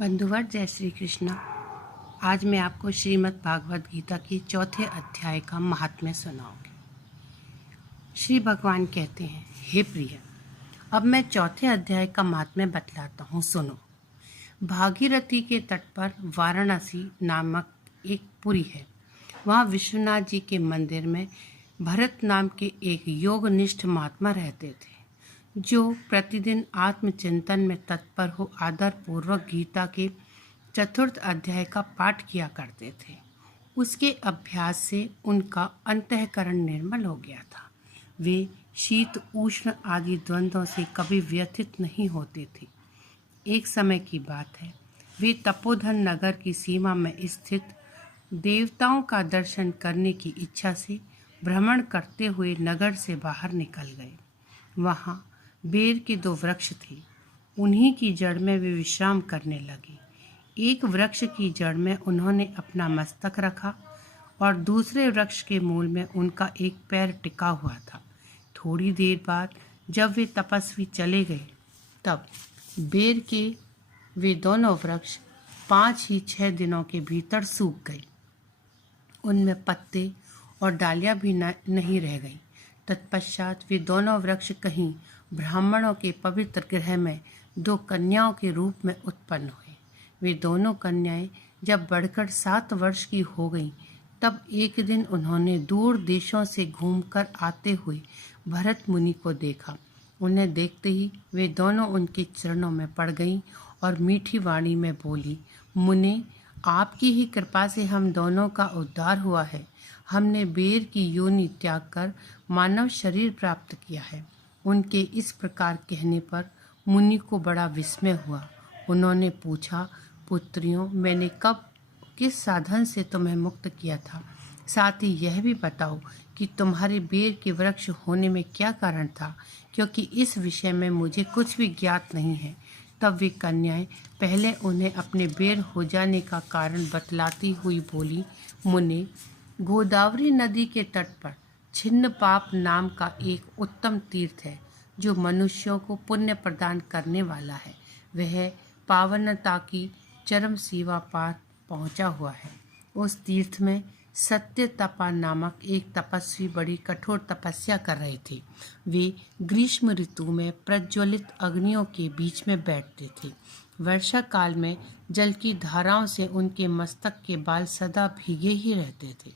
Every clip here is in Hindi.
बंधुवर जय श्री कृष्ण। आज मैं आपको श्रीमद् भागवत गीता की चौथे अध्याय का महात्म्य सुनाऊंगी। श्री भगवान कहते हैं, हे प्रिय, अब मैं चौथे अध्याय का महात्म्य बतलाता हूँ, सुनो। भागीरथी के तट पर वाराणसी नामक एक पुरी है। वहाँ विश्वनाथ जी के मंदिर में भरत नाम के एक योगनिष्ठ महात्मा रहते थे, जो प्रतिदिन आत्मचिंतन में तत्पर हो आदर पूर्वक गीता के चतुर्थ अध्याय का पाठ किया करते थे। उसके अभ्यास से उनका अंतःकरण निर्मल हो गया था। वे शीत उष्ण आदि द्वंद्वों से कभी व्यथित नहीं होते थे। एक समय की बात है, वे तपोधन नगर की सीमा में स्थित देवताओं का दर्शन करने की इच्छा से भ्रमण करते हुए नगर से बाहर निकल गए। वहाँ बेर के 2 वृक्ष थे। उन्हीं की जड़ में वे विश्राम करने लगे। एक वृक्ष की जड़ में उन्होंने अपना मस्तक रखा और दूसरे वृक्ष के मूल में उनका एक पैर टिका हुआ था। थोड़ी देर बाद जब वे तपस्वी चले गए, तब बेर के वे दोनों वृक्ष 5 ही 6 दिनों के भीतर सूख गए। उनमें पत्ते और डालियां भी नहीं रह गई। तत्पश्चात वे दोनों वृक्ष कहीं ब्राह्मणों के पवित्र गृह में 2 कन्याओं के रूप में उत्पन्न हुए। वे दोनों कन्याएं जब बढ़कर 7 वर्ष की हो गईं, तब एक दिन उन्होंने दूर देशों से घूमकर आते हुए भरत मुनि को देखा। उन्हें देखते ही वे दोनों उनके चरणों में पड़ गईं और मीठी वाणी में बोली, मुने, आपकी ही कृपा से हम दोनों का उद्धार हुआ है। हमने बेर की योनि त्याग कर मानव शरीर प्राप्त किया है। उनके इस प्रकार कहने पर मुनि को बड़ा विस्मय हुआ। उन्होंने पूछा, पुत्रियों, मैंने कब किस साधन से तुम्हें मुक्त किया था? साथ ही यह भी बताओ कि तुम्हारे बेर के वृक्ष होने में क्या कारण था, क्योंकि इस विषय में मुझे कुछ भी ज्ञात नहीं है। तब वे कन्याएं पहले उन्हें अपने बेर हो जाने का कारण बतलाती हुई बोली, मुने, गोदावरी नदी के तट पर छिन्न पाप नाम का एक उत्तम तीर्थ है, जो मनुष्यों को पुण्य प्रदान करने वाला है। वह पावनता की चरम सीमा पार पहुंचा हुआ है। उस तीर्थ में सत्य तपा नामक एक तपस्वी बड़ी कठोर तपस्या कर रहे थे। वे ग्रीष्म ऋतु में प्रज्वलित अग्नियों के बीच में बैठते थे। वर्षा काल में जल की धाराओं से उनके मस्तक के बाल सदा भीगे ही रहते थे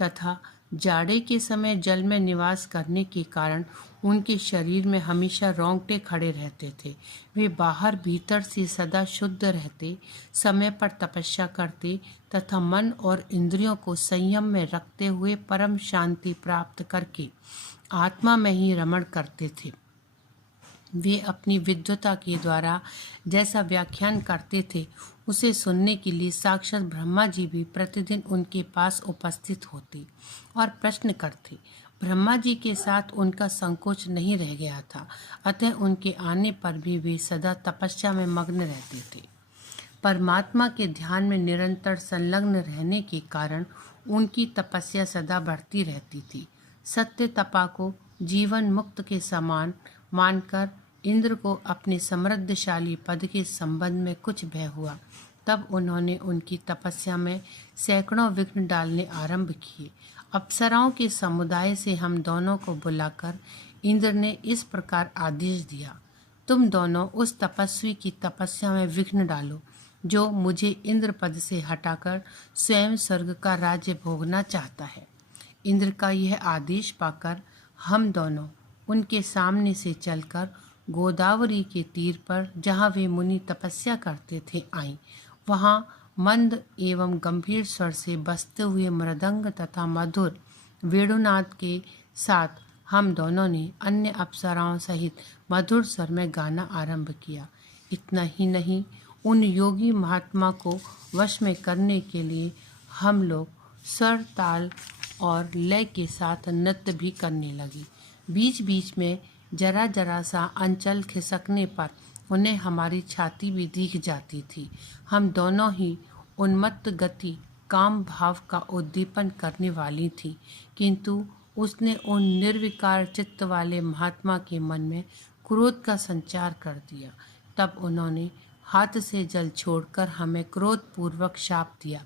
तथा जाड़े के समय जल में निवास करने के कारण उनके शरीर में हमेशा रोंगटे खड़े रहते थे। वे बाहर भीतर से सदा शुद्ध रहते, समय पर तपस्या करते तथा मन और इंद्रियों को संयम में रखते हुए परम शांति प्राप्त करके आत्मा में ही रमण करते थे। वे अपनी विद्वता के द्वारा जैसा व्याख्यान करते थे, उसे सुनने के लिए साक्षात ब्रह्मा जी भी प्रतिदिन उनके पास उपस्थित होते और प्रश्न करते। ब्रह्मा जी के साथ उनका संकोच नहीं रह गया था, अतः उनके आने पर भी वे सदा तपस्या में मग्न रहते थे। परमात्मा के ध्यान में निरंतर संलग्न रहने के कारण उनकी तपस्या सदा बढ़ती रहती थी। सत्य तपा को जीवन मुक्त के समान मानकर इंद्र को अपने समृद्धशाली पद के संबंध में कुछ भय हुआ। तब उन्होंने उनकी तपस्या में सैकड़ों विघ्न डालने आरंभ किए। अप्सराओं के समुदाय से हम दोनों को बुलाकर इंद्र ने इस प्रकार आदेश दिया, तुम दोनों उस तपस्वी की तपस्या में विघ्न डालो, जो मुझे इंद्र पद से हटाकर स्वयं स्वर्ग का राज्य भोगना चाहता है। इंद्र का यह आदेश पाकर हम दोनों उनके सामने से चलकर गोदावरी के तीर पर, जहाँ वे मुनि तपस्या करते थे, आईं। वहाँ मंद एवं गंभीर स्वर से बजते हुए मृदंग तथा मधुर वेणुनाद के साथ हम दोनों ने अन्य अप्सराओं सहित मधुर स्वर में गाना आरंभ किया। इतना ही नहीं, उन योगी महात्मा को वश में करने के लिए हम लोग स्वर, ताल और लय के साथ नृत्य भी करने लगे। बीच बीच में जरा जरा सा अंचल खिसकने पर उन्हें हमारी छाती भी दिख जाती थी। हम दोनों ही उन्मत्त गति काम भाव का उद्दीपन करने वाली थी, किंतु उसने उन निर्विकार चित्त वाले महात्मा के मन में क्रोध का संचार कर दिया। तब उन्होंने हाथ से जल छोड़कर हमें क्रोधपूर्वक शाप दिया।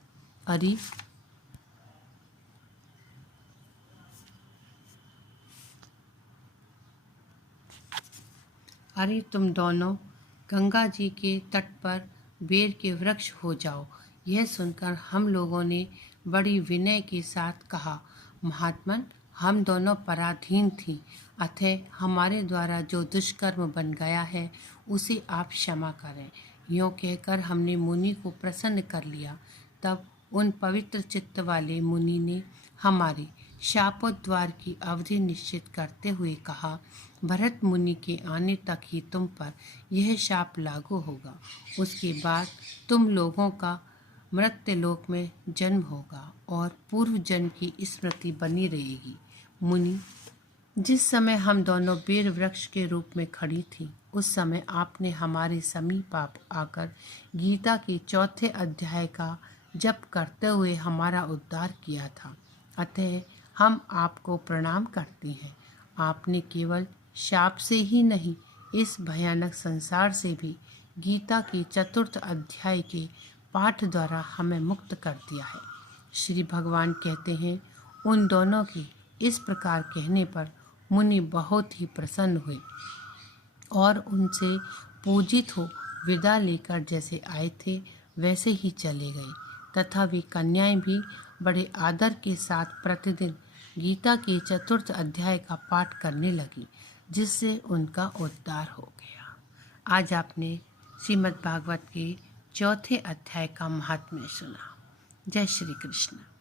अरे तुम दोनों गंगा जी के तट पर बेर के वृक्ष हो जाओ। यह सुनकर हम लोगों ने बड़ी विनय के साथ कहा, महात्मन, हम दोनों पराधीन थीं, अतः हमारे द्वारा जो दुष्कर्म बन गया है उसे आप क्षमा करें। यूँ कहकर हमने मुनि को प्रसन्न कर लिया। तब उन पवित्र चित्त वाले मुनि ने हमारे शापोद्वार की अवधि निश्चित करते हुए कहा, भरत मुनि के आने तक ही तुम पर यह शाप लागू होगा। उसके बाद तुम लोगों का मृत्युलोक में जन्म होगा और पूर्व जन्म की स्मृति बनी रहेगी। मुनि, जिस समय हम दोनों बेर वृक्ष के रूप में खड़ी थी, उस समय आपने हमारे समीप आकर गीता के 4 अध्याय का जप करते हुए हमारा उद्धार किया था। अतः हम आपको प्रणाम करते हैं। आपने केवल शाप से ही नहीं, इस भयानक संसार से भी गीता के 4 अध्याय के पाठ द्वारा हमें मुक्त कर दिया है। श्री भगवान कहते हैं, उन दोनों के इस प्रकार कहने पर मुनि बहुत ही प्रसन्न हुए और उनसे पूजित हो विदा लेकर जैसे आए थे वैसे ही चले गए, तथा वे कन्याएं भी बड़े आदर के साथ प्रतिदिन गीता के 4 अध्याय का पाठ करने लगी, जिससे उनका उद्धार हो गया। आज आपने श्रीमद् भागवत के 4 अध्याय का महात्म्य सुना। जय श्री कृष्ण।